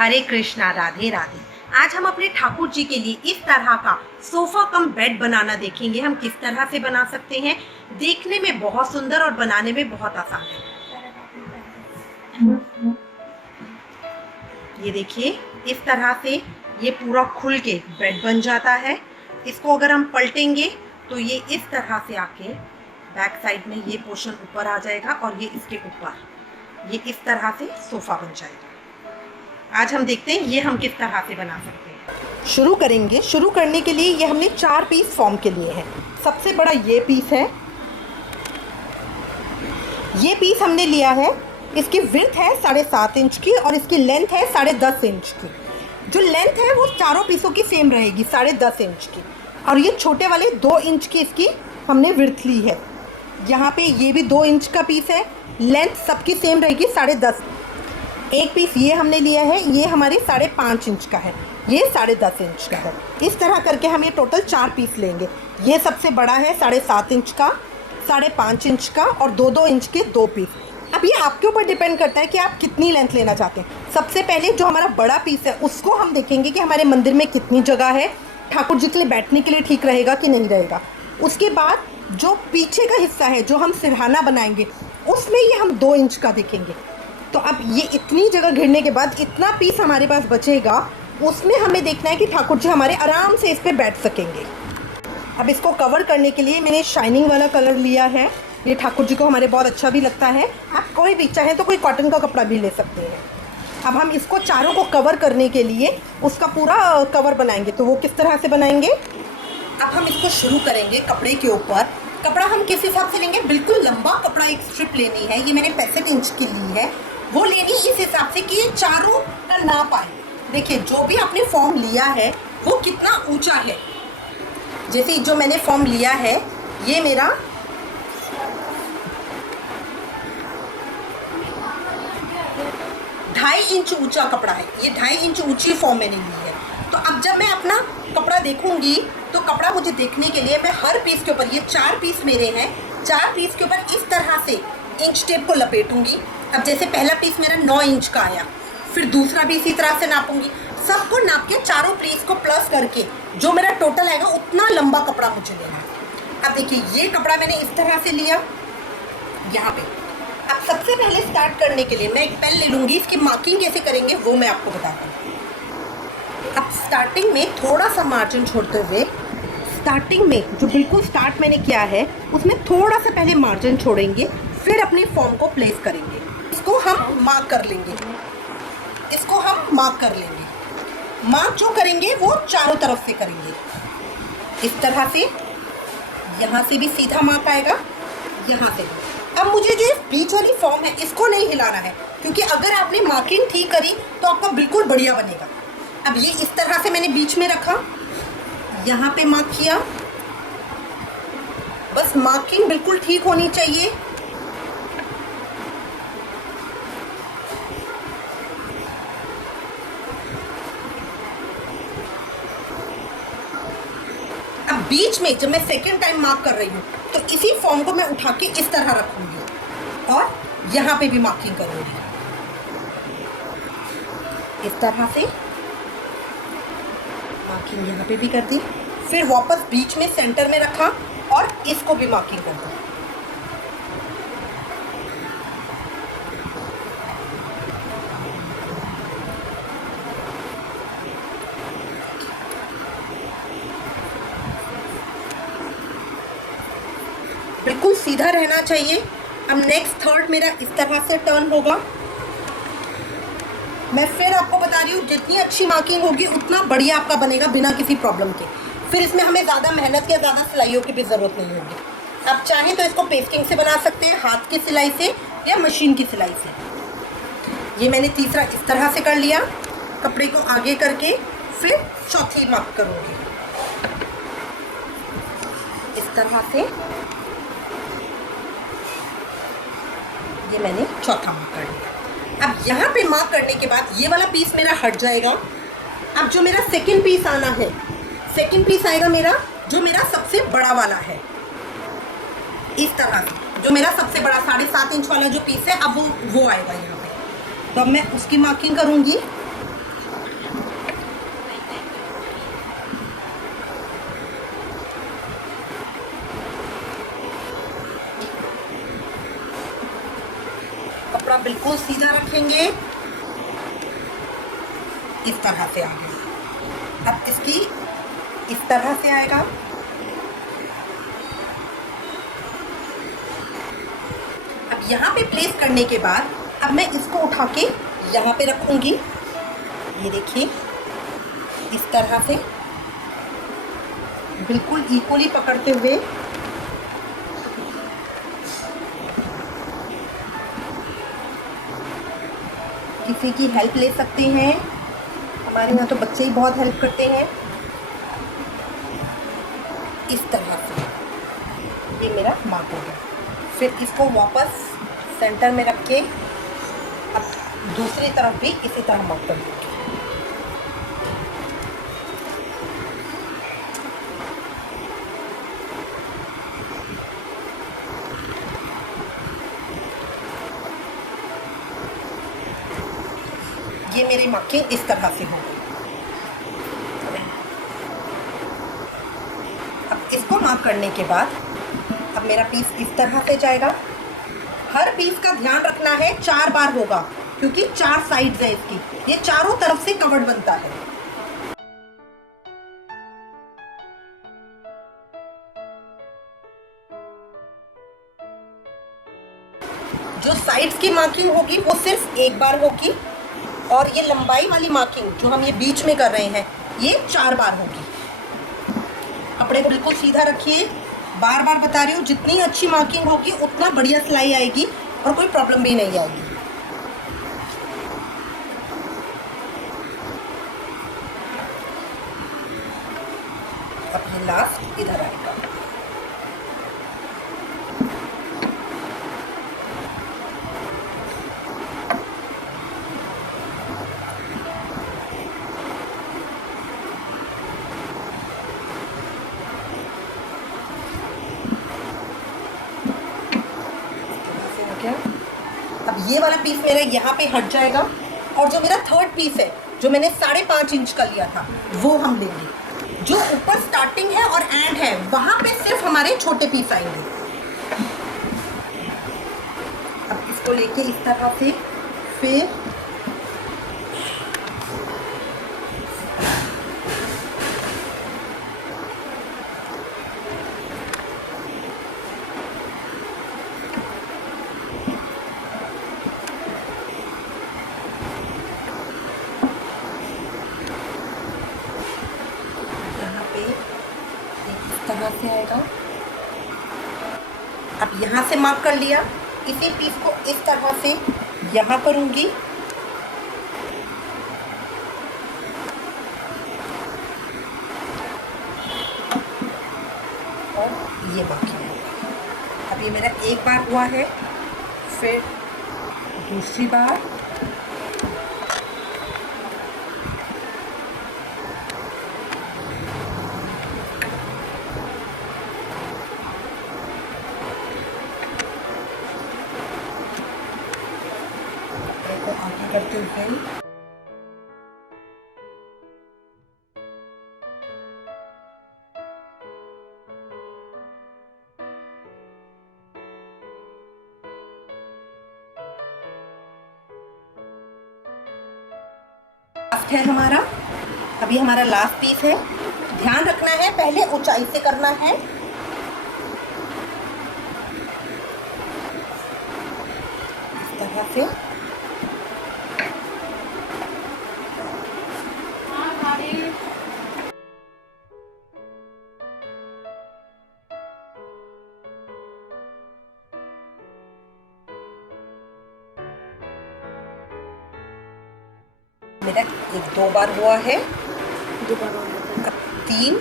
हरे कृष्णा, राधे राधे। आज हम अपने ठाकुर जी के लिए इस तरह का सोफा कम बेड बनाना देखेंगे। हम किस तरह से बना सकते हैं। देखने में बहुत सुंदर और बनाने में बहुत आसान है। ये देखिए, इस तरह से ये पूरा खुल के बेड बन जाता है। इसको अगर हम पलटेंगे तो ये इस तरह से आके बैक साइड में ये पोर्शन ऊपर आ जाएगा और ये इसके ऊपर ये इस तरह से सोफा बन जाएगा। आज हम देखते हैं ये हम किस तरह से बना सकते हैं। शुरू करेंगे। शुरू करने के लिए ये हमने 4 पीस फॉर्म के लिए हैं। सबसे बड़ा ये पीस है, ये पीस हमने लिया है। इसकी विड्थ है 7.5 इंच की और इसकी लेंथ है 10.5 इंच की। जो लेंथ है वो चारों पीसों की सेम रहेगी, 10.5 इंच की। और ये छोटे वाले 2 इंच की इसकी हमने विड्थ ली है। यहाँ पे ये भी 2 इंच का पीस है। लेंथ सबकी सेम रहेगी 10.5। एक पीस ये हमने लिया है, ये हमारे 5.5 इंच का है, ये 10.5 इंच का है। इस तरह करके हम ये टोटल 4 पीस लेंगे। ये सबसे बड़ा है 7.5 इंच का, 5.5 इंच का और 2-2 इंच के 2 पीस। अब ये आपके ऊपर डिपेंड करता है कि आप कितनी लेंथ लेना चाहते हैं। सबसे पहले जो हमारा बड़ा पीस है उसको हम देखेंगे कि हमारे मंदिर में कितनी जगह है, ठाकुर जी के लिए बैठने के लिए ठीक रहेगा कि नहीं रहेगा। उसके बाद जो पीछे का हिस्सा है जो हम सिरहाना बनाएंगे उसमें ये हम 2 इंच का देखेंगे। तो अब ये इतनी जगह घेरने के बाद इतना पीस हमारे पास बचेगा, उसमें हमें देखना है कि ठाकुर जी हमारे आराम से इस पर बैठ सकेंगे। अब इसको कवर करने के लिए मैंने शाइनिंग वाला कलर लिया है। ये ठाकुर जी को हमारे बहुत अच्छा भी लगता है। आप कोई भी चाहें तो कोई कॉटन का कपड़ा भी ले सकते हैं। अब हम इसको चारों को कवर करने के लिए उसका पूरा कवर बनाएंगे। तो वो किस तरह से बनाएंगे, अब हम इसको शुरू करेंगे कपड़े के ऊपर। कपड़ा हम किस हिसाब से लेंगे, बिल्कुल लंबा कपड़ा एक स्ट्रिप लेनी है। ये मैंने 65 इंच की ली है। वो लेनी इस हिसाब से कि ये चारों का नाप आए। देखिए, जो भी आपने फॉर्म लिया है वो कितना ऊंचा है। जैसे जो मैंने फॉर्म लिया है ये मेरा 2.5 इंच ऊंचा कपड़ा है। ये 2.5 इंच ऊंची फॉर्म मैंने ली है। तो अब जब मैं अपना कपड़ा देखूंगी तो कपड़ा मुझे देखने के लिए मैं हर पीस के ऊपर, ये 4 पीस मेरे हैं, 4 पीस के ऊपर इस तरह से इंच टेप को लपेटूंगी। अब जैसे पहला पीस मेरा 9 इंच का आया, फिर दूसरा भी इसी तरह से नापूंगी। सबको नाप के चारों पीस को प्लस करके जो मेरा टोटल आएगा उतना लंबा कपड़ा मुझे लेना है। अब देखिए, ये कपड़ा मैंने इस तरह से लिया यहाँ पे। अब सबसे पहले स्टार्ट करने के लिए मैं एक पेन ले लूँगी। इसकी मार्किंग कैसे करेंगे वो मैं आपको बताता हूँ। अब स्टार्टिंग में थोड़ा सा मार्जिन छोड़ते हुए, स्टार्टिंग में जो बिल्कुल स्टार्ट मैंने किया है उसमें थोड़ा सा पहले मार्जिन छोड़ेंगे, फिर अपनी फॉर्म को प्लेस करेंगे। इसको हम मार्क कर लेंगे, इसको हम मार्क कर लेंगे। मार्क जो करेंगे वो चारों तरफ से करेंगे इस तरह से। यहाँ से भी सीधा मार्क आएगा, यहाँ से। अब मुझे जो बीच वाली फॉर्म है इसको नहीं हिलाना है, क्योंकि अगर आपने मार्किंग ठीक करी तो आपका बिल्कुल बढ़िया बनेगा। अब ये इस तरह से मैंने बीच में रखा, यहाँ पे मार्क किया। बस मार्किंग बिल्कुल ठीक होनी चाहिए। अब बीच में जब मैं सेकेंड टाइम मार्क कर रही हूँ तो इसी फॉर्म को मैं उठा के इस तरह रखूंगी और यहाँ पे भी मार्किंग करूंगी इस तरह से। मार्किंग यहाँ पे भी कर दी, फिर वापस बीच में सेंटर में रखा और इसको भी मार्किंग कर दी। बिल्कुल सीधा रहना चाहिए। अब नेक्स्ट थर्ड मेरा इस तरह से टर्न होगा। मैं फिर आपको बता रही हूँ, जितनी अच्छी मार्किंग होगी उतना बढ़िया आपका बनेगा बिना किसी प्रॉब्लम के। फिर इसमें हमें ज़्यादा मेहनत या ज़्यादा सिलाइयों की भी ज़रूरत नहीं होगी। आप चाहें तो इसको पेस्टिंग से बना सकते हैं, हाथ की सिलाई से या मशीन की सिलाई से। ये मैंने तीसरा इस तरह से कर लिया, कपड़े को आगे करके फिर चौथी मार्क करूँगी इस तरह से। ये मैंने चौथा मार्क कर लिया। अब यहाँ पे मार्क करने के बाद ये वाला पीस मेरा हट जाएगा। अब जो मेरा सेकंड पीस आना है, सेकंड पीस आएगा मेरा जो मेरा सबसे बड़ा वाला है इस तरह से। जो मेरा सबसे बड़ा 7.5 इंच वाला जो पीस है, अब वो आएगा यहाँ पे। तो अब मैं उसकी मार्किंग करूँगी बिल्कुल सीधा रखेंगे, इस तरह से आ गया। अब इसकी इस तरह से आएगा। अब यहाँ पे प्लेस करने के बाद अब मैं इसको उठा के यहाँ पे रखूंगी। ये देखिए इस तरह से बिल्कुल इक्वली पकड़ते हुए। किसी की हेल्प ले सकते हैं, हमारे यहाँ तो बच्चे ही बहुत हेल्प करते हैं। इस तरह से ये मेरा मार्क हो गया। फिर इसको वापस सेंटर में रख के अब दूसरी तरफ भी इसी तरह मार्क कर दूँगी। ये मेरी मार्किंग इस तरह से हो गई। अब इसको मार्क करने के बाद अब मेरा पीस इस तरह से जाएगा। हर पीस का ध्यान रखना है 4 बार होगा, क्योंकि 4 साइड्स है इसकी, ये चारों तरफ से कवर्ड बनता है। जो साइड्स की मार्किंग होगी वो सिर्फ एक बार होगी, और ये लंबाई वाली मार्किंग जो हम ये बीच में कर रहे हैं ये 4 बार होगी। कपड़े को बिल्कुल सीधा रखिए। बार बार बता रही हूँ, जितनी अच्छी मार्किंग होगी उतना बढ़िया सिलाई आएगी और कोई प्रॉब्लम भी नहीं आएगी। अब ये लास्ट इधर आएगा। अब ये वाला पीस मेरा यहाँ पे हट जाएगा, और जो मेरा थर्ड पीस है जो मैंने 5.5 इंच का लिया था वो हम लेंगे। जो ऊपर स्टार्टिंग है और एंड है वहाँ पे सिर्फ हमारे छोटे पीस आएंगे। अब इसको लेके इस तरह से फिर तरह से आएगा। अब यहाँ से मार्क कर लिया, इसी पीस को इस तरह से यहाँ करूँगी और ये बाकी है। अब ये मेरा एक बार हुआ है, फिर दूसरी बार, आगे करते हुए लास्ट है हमारा। अभी हमारा लास्ट पीस है। ध्यान रखना है पहले ऊंचाई से करना है। इस तरह से मेरा 1-2 बार हुआ है, 2 बार और होता है। 3,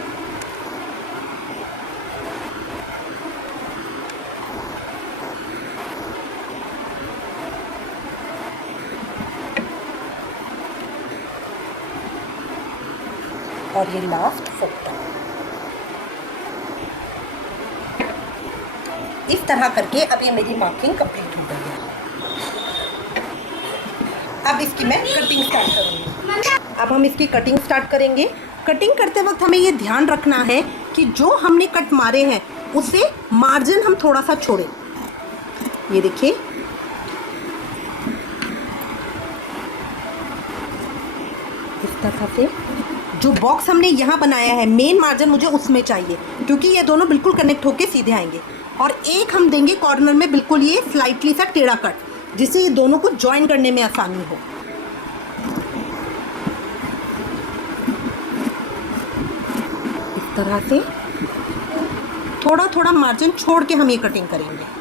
और ये लास्ट 4। इस तरह करके अब ये मेरी मार्किंग कंप्लीट हो गई है। अब इसकी मैं कटिंग स्टार्ट करूँगी। अब हम इसकी कटिंग स्टार्ट करेंगे। कटिंग करते वक्त हमें ये ध्यान रखना है कि जो हमने कट मारे हैं उससे मार्जिन हम थोड़ा सा छोड़ें। ये देखिए तरह से जो बॉक्स हमने यहाँ बनाया है, मेन मार्जिन मुझे उसमें चाहिए, क्योंकि ये दोनों बिल्कुल कनेक्ट होके सीधे आएंगे। और एक हम देंगे कॉर्नर में बिल्कुल ये स्लाइटली सा टेढ़ा कट, जिससे ये दोनों को जॉइन करने में आसानी हो। इस तरह से थोड़ा थोड़ा मार्जिन छोड़ के हम ये कटिंग करेंगे।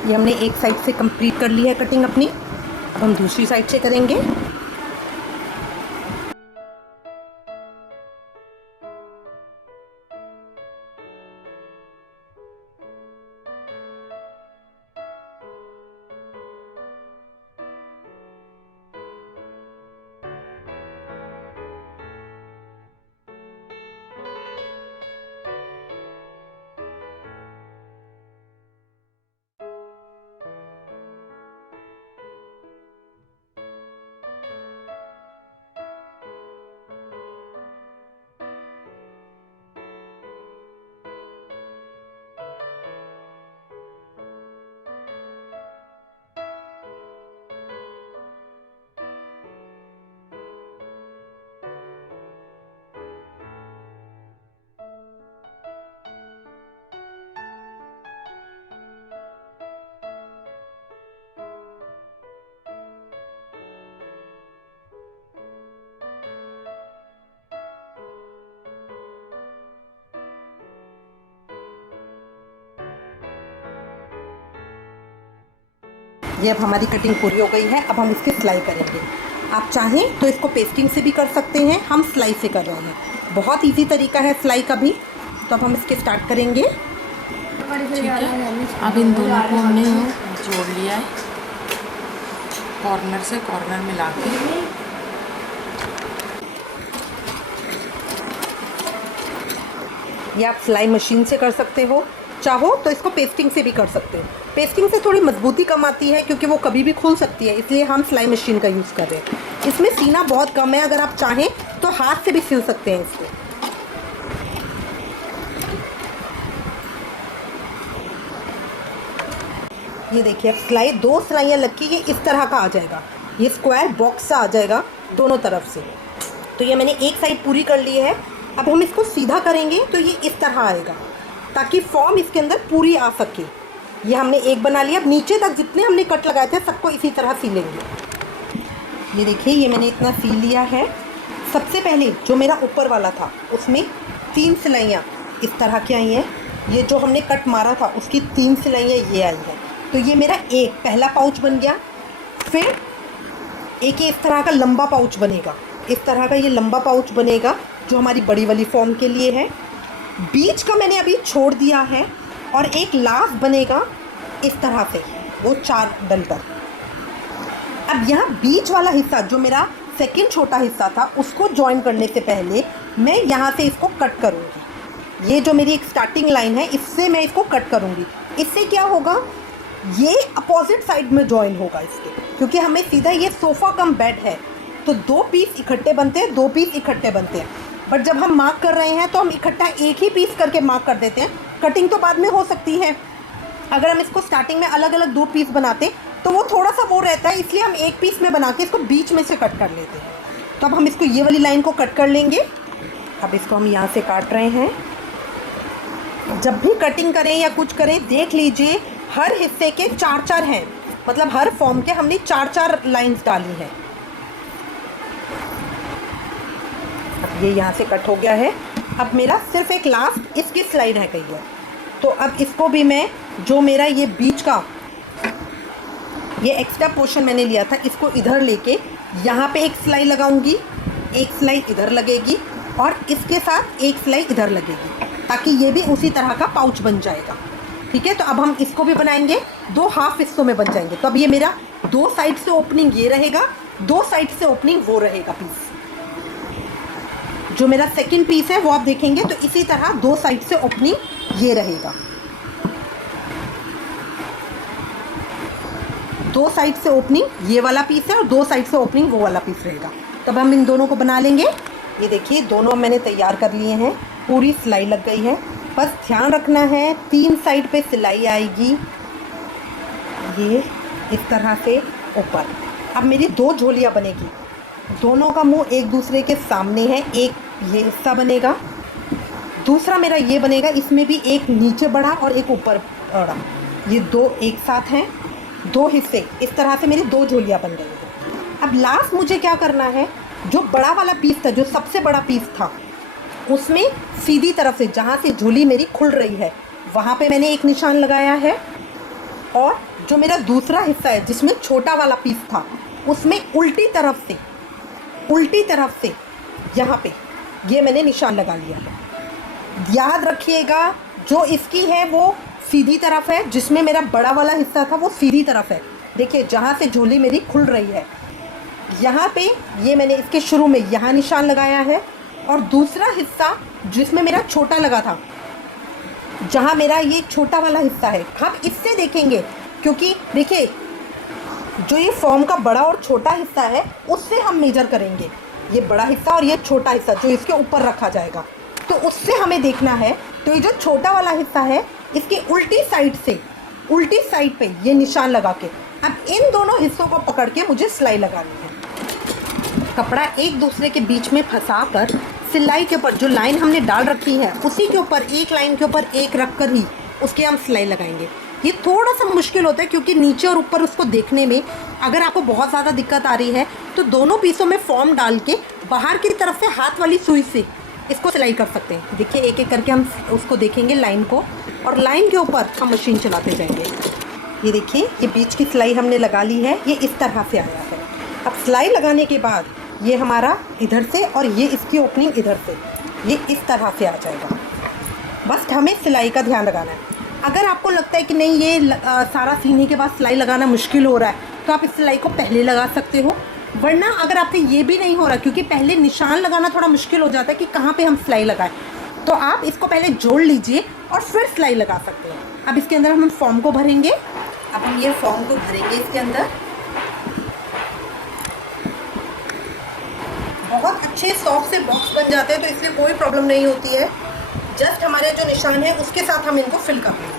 ये हमने एक साइड से कंप्लीट कर लिया है कटिंग अपनी। अब हम दूसरी साइड से करेंगे। ये अब हमारी कटिंग पूरी हो गई है। अब हम इसकी सिलाई करेंगे। आप चाहें तो इसको पेस्टिंग से भी कर सकते हैं, हम सिलाई से कर रहे हैं। बहुत इजी तरीका है सिलाई का भी। तो अब हम इसके स्टार्ट करेंगे। ठीक है, अब इन दोनों को हमने जोड़ लिया है, कॉर्नर से कॉर्नर मिला के। ये आप सिलाई मशीन से कर सकते हो, चाहो तो इसको पेस्टिंग से भी कर सकते हो। पेस्टिंग से थोड़ी मजबूती कम आती है क्योंकि वो कभी भी खुल सकती है, इसलिए हम सिलाई मशीन का यूज़ कर रहे हैं। इसमें सीना बहुत कम है, अगर आप चाहें तो हाथ से भी सिल सकते हैं इसको। ये देखिए, अब सिलाई 2 सिलाइयाँ लग के ये इस तरह का आ जाएगा। ये स्क्वायर बॉक्स सा आ जाएगा दोनों तरफ से। तो ये मैंने एक साइड पूरी कर ली है। अब हम इसको सीधा करेंगे तो ये इस तरह आएगा, ताकि फॉर्म इसके अंदर पूरी आ सके। ये हमने एक बना लिया। अब नीचे तक जितने हमने कट लगाए थे सबको इसी तरह सिलेंगे। ये देखिए, ये मैंने इतना सिल लिया है। सबसे पहले जो मेरा ऊपर वाला था उसमें 3 सिलाइयाँ इस तरह की आई हैं। ये जो हमने कट मारा था उसकी 3 सिलाइयाँ ये आई हैं। तो ये मेरा एक पहला पाउच बन गया। फिर एक इस तरह का लंबा पाउच बनेगा, इस तरह का ये लंबा पाउच बनेगा जो हमारी बड़ी वाली फॉर्म के लिए है। बीच का मैंने अभी छोड़ दिया है और एक लास्ट बनेगा इस तरह से, वो 4 डलकर। अब यहाँ बीच वाला हिस्सा जो मेरा सेकंड छोटा हिस्सा था उसको जॉइन करने से पहले मैं यहाँ से इसको कट करूँगी। ये जो मेरी एक स्टार्टिंग लाइन है इससे मैं इसको कट करूँगी। इससे क्या होगा, ये अपोजिट साइड में जॉइन होगा इसके, क्योंकि हमें सीधा ये सोफ़ा कम बेड है तो 2 पीस इकट्ठे बनते हैं, 2 पीस इकट्ठे बनते हैं। बट जब हम मार्क कर रहे हैं तो हम इकट्ठा एक ही पीस करके मार्क कर देते हैं। कटिंग तो बाद में हो सकती है। अगर हम इसको स्टार्टिंग में अलग अलग 2 पीस बनाते तो वो थोड़ा सा वो रहता है, इसलिए हम एक पीस में बना के इसको बीच में से कट कर लेते हैं। तो अब हम इसको ये वाली लाइन को कट कर लेंगे। अब इसको हम यहाँ से काट रहे हैं। जब भी कटिंग करें या कुछ करें देख लीजिए हर हिस्से के 4-4 हैं, मतलब हर फॉर्म के हमने 4-4 लाइंस डाली हैं। अब ये यहाँ से कट हो गया है। अब मेरा सिर्फ एक लास्ट इसकी सिलाई रह गई है। तो अब इसको भी मैं, जो मेरा ये बीच का ये एक्स्ट्रा पोर्शन मैंने लिया था, इसको इधर लेके यहाँ पे एक सिलाई लगाऊंगी, एक सिलाई इधर लगेगी और इसके साथ एक सिलाई इधर लगेगी, ताकि ये भी उसी तरह का पाउच बन जाएगा। ठीक है, तो अब हम इसको भी बनाएंगे, 2 हाफ हिस्सों में बन जाएंगे। तो अब ये मेरा 2 साइड से ओपनिंग ये रहेगा, 2 साइड से ओपनिंग वो रहेगा पीस। जो मेरा सेकंड पीस है वो आप देखेंगे तो इसी तरह 2 साइड से ओपनिंग ये रहेगा, 2 साइड से ओपनिंग ये वाला पीस है और 2 साइड से ओपनिंग वो वाला पीस रहेगा। तब हम इन दोनों को बना लेंगे। ये देखिए दोनों मैंने तैयार कर लिए हैं, पूरी सिलाई लग गई है। बस ध्यान रखना है 3 साइड पे सिलाई आएगी, ये इस तरह से ऊपर। अब मेरी 2 झोलियाँ बनेगी, दोनों का मुंह एक दूसरे के सामने है। एक ये हिस्सा बनेगा, दूसरा मेरा ये बनेगा, इसमें भी एक नीचे बढ़ा और एक ऊपर बढ़ा, ये 2 एक साथ हैं, 2 हिस्से। इस तरह से मेरी 2 झोलियाँ बन गई हैं। अब लास्ट मुझे क्या करना है, जो बड़ा वाला पीस था, जो सबसे बड़ा पीस था, उसमें सीधी तरफ से जहाँ से झोली मेरी खुल रही है वहाँ पे मैंने एक निशान लगाया है, और जो मेरा दूसरा हिस्सा है जिसमें छोटा वाला पीस था, उसमें उल्टी तरफ से यहाँ पे ये मैंने निशान लगा लिया है। याद रखिएगा जो इसकी है वो सीधी तरफ है, जिसमें मेरा बड़ा वाला हिस्सा था वो सीधी तरफ है। देखिए जहाँ से झोली मेरी खुल रही है, यहाँ पे ये मैंने इसके शुरू में यहाँ निशान लगाया है, और दूसरा हिस्सा जिसमें मेरा छोटा लगा था, जहाँ मेरा ये छोटा वाला हिस्सा है, हम इससे देखेंगे, क्योंकि देखिए जो ये फॉर्म का बड़ा और छोटा हिस्सा है उससे हम मेजर करेंगे, ये बड़ा हिस्सा और ये छोटा हिस्सा जो इसके ऊपर रखा जाएगा, तो उससे हमें देखना है। तो ये जो छोटा वाला हिस्सा है इसके उल्टी साइड पे ये निशान लगा के अब इन दोनों हिस्सों को पकड़ के मुझे सिलाई लगानी है। कपड़ा एक दूसरे के बीच में फंसा कर सिलाई के ऊपर जो लाइन हमने डाल रखी है उसी के ऊपर, एक लाइन के ऊपर एक रख कर ही उसके हम सिलाई लगाएंगे। ये थोड़ा सा मुश्किल होता है क्योंकि नीचे और ऊपर उसको देखने में अगर आपको बहुत ज़्यादा दिक्कत आ रही है तो दोनों पीसों में फॉर्म डाल के बाहर की तरफ से हाथ वाली सुई से इसको सिलाई कर सकते हैं। देखिए एक एक करके हम उसको देखेंगे लाइन को, और लाइन के ऊपर हम मशीन चलाते जाएंगे। ये देखिए ये बीच की सिलाई हमने लगा ली है, ये इस तरह से आया है। अब सिलाई लगाने के बाद ये हमारा इधर से और ये इसकी ओपनिंग इधर से, ये इस तरह से आ जाएगा। बस हमें सिलाई का ध्यान लगाना है। अगर आपको लगता है कि नहीं ये सारा सीने के बाद सिलाई लगाना मुश्किल हो रहा है तो आप इस सिलाई को पहले लगा सकते हो, वरना अगर आपसे ये भी नहीं हो रहा क्योंकि पहले निशान लगाना थोड़ा मुश्किल हो जाता है कि कहाँ पे हम सिलाई लगाएं, तो आप इसको पहले जोड़ लीजिए और फिर सिलाई लगा सकते हैं। अब इसके अंदर हम फॉर्म को भरेंगे। अब हम ये फॉर्म को भरेंगे इसके अंदर। बहुत अच्छे सॉफ्ट से बॉक्स बन जाते हैं तो इसलिए कोई प्रॉब्लम नहीं होती है। जस्ट हमारे जो निशान है उसके साथ हम इनको फिल कर लेंगे।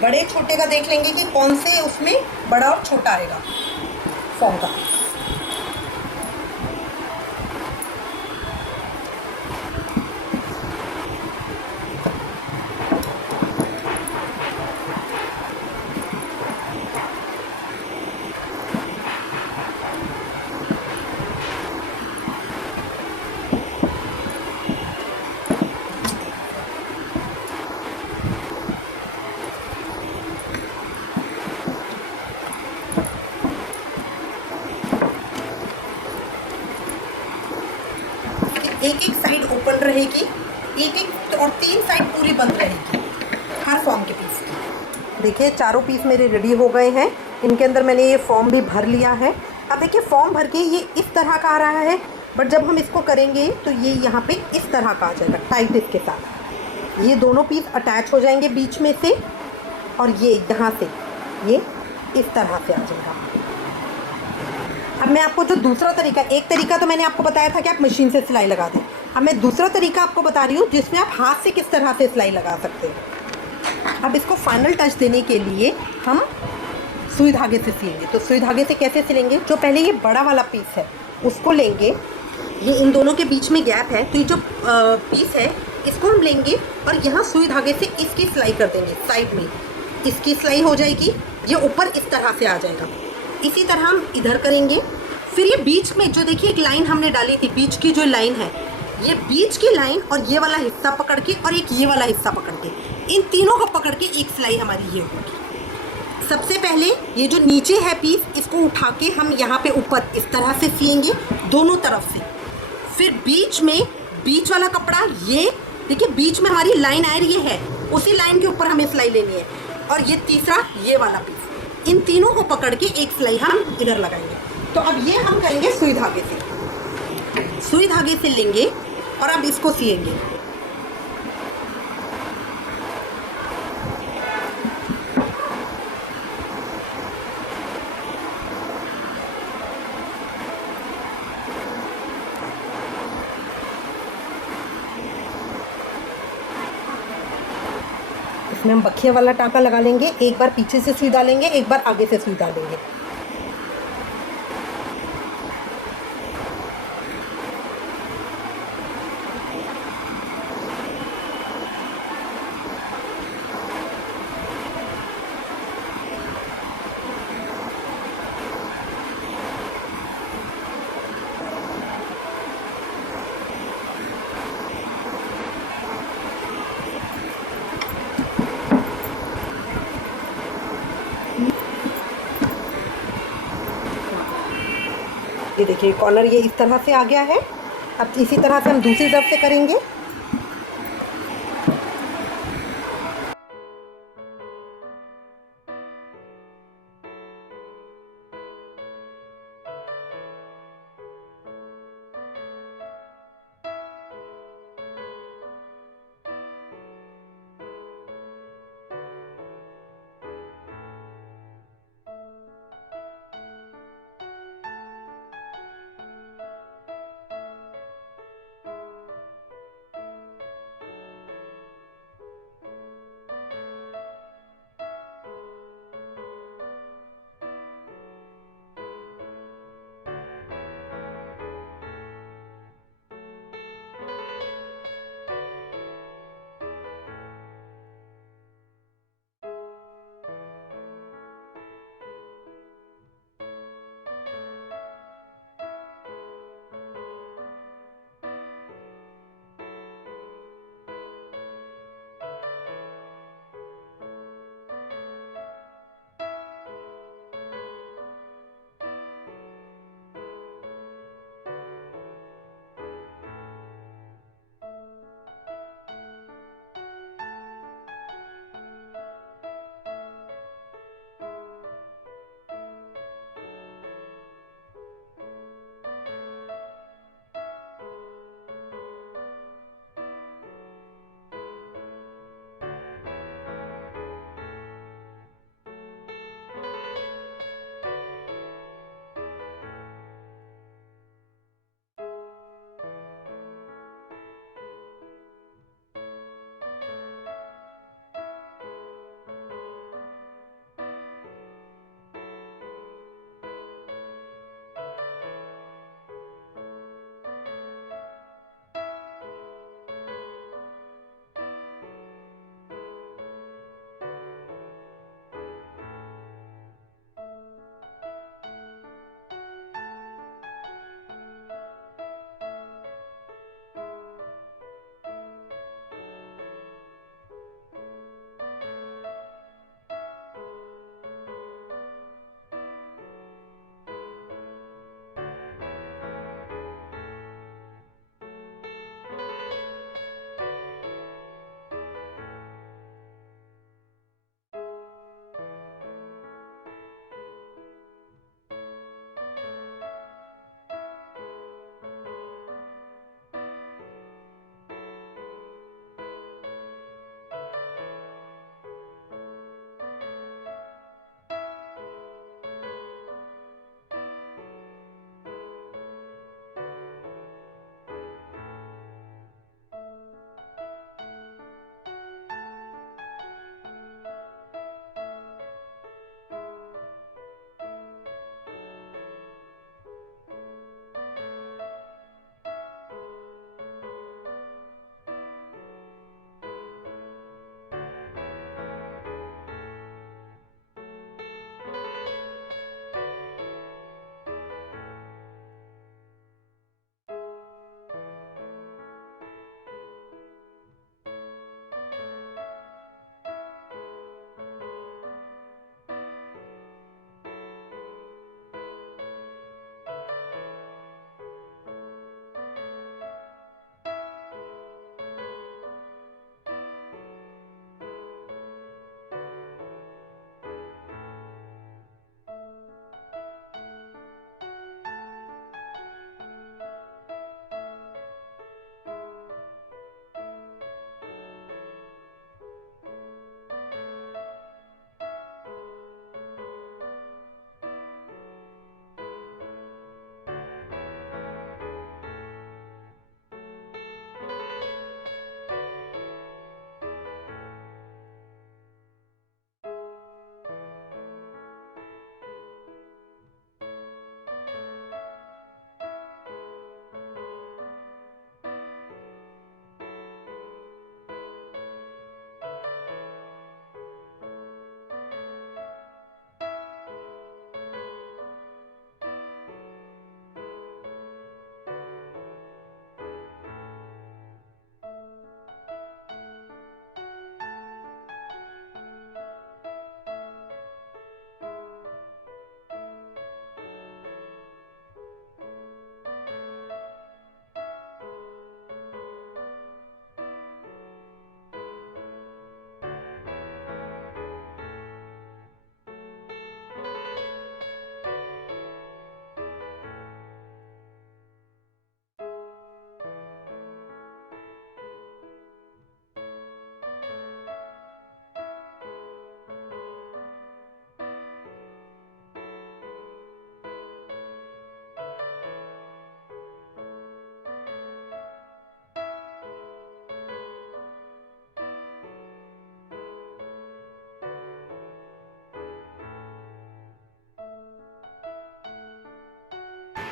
बड़े छोटे का देख लेंगे कि कौन से उसमें बड़ा और छोटा आएगा फॉर्म का। एक एक साइड ओपन रहेगी, एक एक और 3 साइड पूरी बंद रहेगी हर फॉर्म के पीस की। देखिए चारों पीस मेरे रेडी हो गए हैं। इनके अंदर मैंने ये फॉर्म भी भर लिया है। अब देखिए फॉर्म भर के ये इस तरह का आ रहा है, बट जब हम इसको करेंगे तो ये यहाँ पे इस तरह का आ जाएगा टाइट इसके साथ। ये दोनों पीस अटैच हो जाएंगे बीच में से, और ये यहाँ से ये इस तरह से आ जाएगा। अब मैं आपको जो दूसरा तरीका, एक तरीका तो मैंने आपको बताया था कि आप मशीन से सिलाई लगा दें, अब मैं दूसरा तरीका आपको बता रही हूँ जिसमें आप हाथ से किस तरह से सिलाई लगा सकते हैं। अब इसको फाइनल टच देने के लिए हम सुई धागे से सिलेंगे। तो सुई धागे से कैसे सिलेंगे, जो पहले ये बड़ा वाला पीस है उसको लेंगे, ये इन दोनों के बीच में गैप है, तो ये जो पीस है इसको हम लेंगे और यहाँ सुई धागे से इसकी सिलाई कर देंगे साइड में। इसकी सिलाई हो जाएगी, ये ऊपर इस तरह से आ जाएगा। इसी तरह हम इधर करेंगे। फिर ये बीच में जो देखिए एक लाइन हमने डाली थी, बीच की जो लाइन है, ये बीच की लाइन और ये वाला हिस्सा पकड़ के और एक ये वाला हिस्सा पकड़ के, इन तीनों को पकड़ के एक सिलाई हमारी ये होगी। सबसे पहले ये जो नीचे है पीस, इसको उठा के हम यहाँ पे ऊपर इस तरह से सिएंगे दोनों तरफ से। फिर बीच में बीच वाला कपड़ा, ये देखिए बीच में हमारी लाइन आ रही है, उसी लाइन के ऊपर हमें सिलाई लेनी है। और ये तीसरा ये वाला पीस, इन तीनों को पकड़ के एक सिलाई हम इधर लगाएंगे। तो अब ये हम करेंगे सुई धागे से। सुई धागे से लेंगे और अब इसको सिएंगे। इसमें हम बखिया वाला टाँका लगा लेंगे, एक बार पीछे से सुई डालेंगे, एक बार आगे से सुई डालेंगे। ये देखिए कॉर्नर ये इस तरह से आ गया है। अब इसी तरह से हम दूसरी तरफ से करेंगे।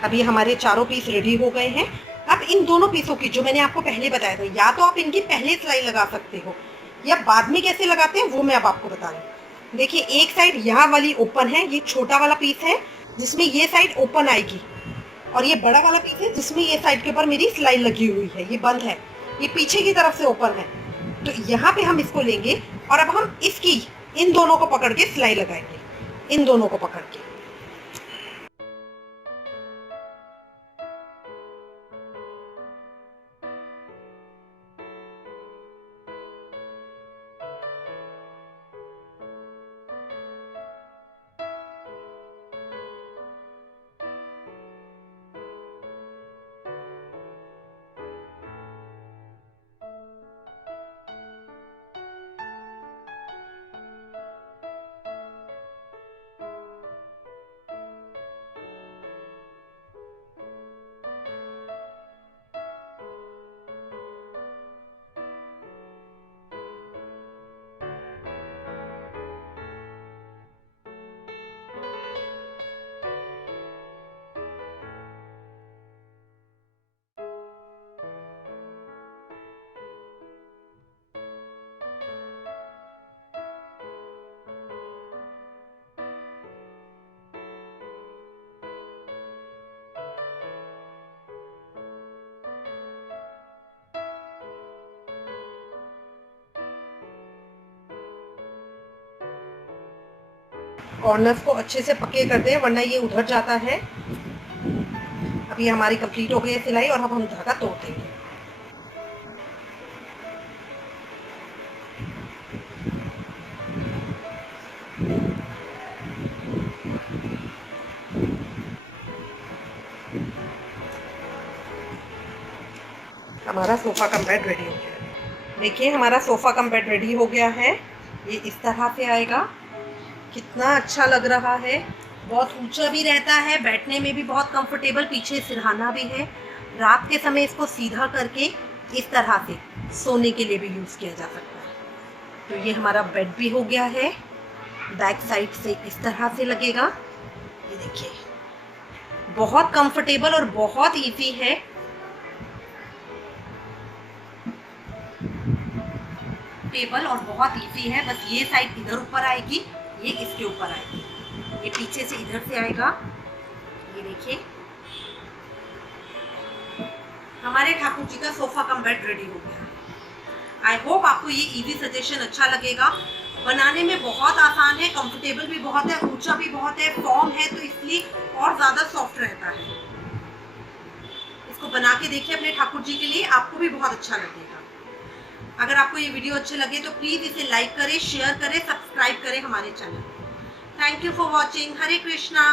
अभी हमारे चारों पीस रेडी हो गए हैं। अब इन दोनों पीसों की, जो मैंने आपको पहले बताया था, या तो आप इनकी पहले सिलाई लगा सकते हो या बाद में कैसे लगाते हैं वो मैं अब आपको बता रही हूँ। देखिए एक साइड यहाँ वाली ओपन है, ये छोटा वाला पीस है जिसमें ये साइड ओपन आएगी, और ये बड़ा वाला पीस है जिसमें ये साइड के ऊपर मेरी सिलाई लगी हुई है, ये बंद है, ये पीछे की तरफ से ओपन है। तो यहाँ पे हम इसको लेंगे और अब हम इसकी इन दोनों को पकड़ के सिलाई लगाएंगे, इन दोनों को पकड़ के। कॉर्नर्स को अच्छे से पक्के कर दें वरना ये उधर जाता है। अभी हमारी कंप्लीट हो गई है सिलाई और अब हम धागा तोड़ देंगे। हमारा सोफ़ा कम बेड रेडी हो गया है। देखिए हमारा सोफ़ा कम बेड रेडी हो गया है। ये इस तरह से आएगा, कितना अच्छा लग रहा है। बहुत ऊंचा भी रहता है, बैठने में भी बहुत कंफर्टेबल, पीछे सिरहाना भी है। रात के समय इसको सीधा करके इस तरह से सोने के लिए भी यूज़ किया जा सकता है। तो ये हमारा बेड भी हो गया है। बैक साइड से इस तरह से लगेगा, ये देखिए बहुत कंफर्टेबल और बहुत इजी है। टेबल और बहुत इजी है। बस ये साइड इधर ऊपर आएगी, ये इसके ऊपर आएगी, ये पीछे से इधर से आएगा। ये देखिए हमारे ठाकुर जी का सोफा कम बेड रेडी हो गया है। आई होप आपको ये इजी सजेशन अच्छा लगेगा। बनाने में बहुत आसान है, कंफर्टेबल भी बहुत है, ऊंचा भी बहुत है, फॉर्म है तो इसलिए और ज़्यादा सॉफ्ट रहता है। इसको बना के देखिए अपने ठाकुर जी के लिए, आपको भी बहुत अच्छा लगेगा। अगर आपको ये वीडियो अच्छे लगे तो प्लीज़ इसे लाइक करें, शेयर करें, सब्सक्राइब करें हमारे channel. Thank you for watching. Hare Krishna.